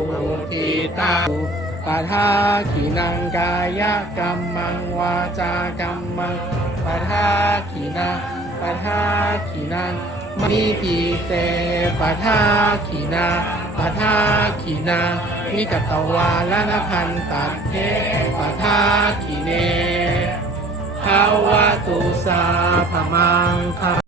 ุทิตาปะทาขีนังกายกรรมังวาจากรรมังปะทาขีนาปะทาขีนังมณีปีเตปะทาขีนาปะทาขีนานิกตวาลนพันตัดเทปะทาขีเนภาวะตุสาพมังคา